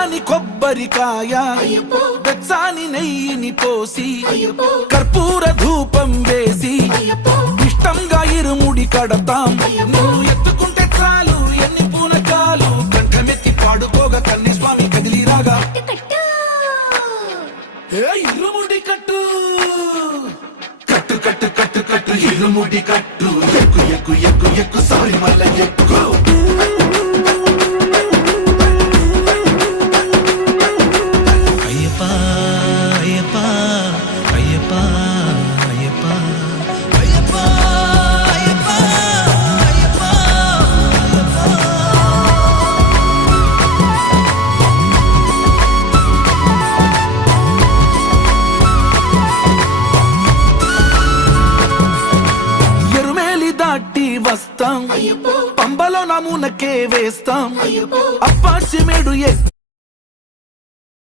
పచ్చాని కొబ్బరికాయ వెచ్చాని నెయ్యిని పోసి కర్పూర ధూపం వేసి ఇష్టంగా ఇరుముడి కడతాం. నువ్వు ఎత్తుకుంటే చాలు ఎన్ని పూనకాలు కంఠమెత్తి పాడుకోగా కన్యస్వామి కదిలిరాగా ఇరుముడి కట్టు కట్టు కట్టు కట్టు కట్టు ఇరుముడి కట్టు ఎక్కు ఎక్కు ఎక్కు ఎక్కు సారి మల్ల ఎక్కు. వస్తాం పంబలో నమూనకే వేస్తాం అప్పాచి మేడు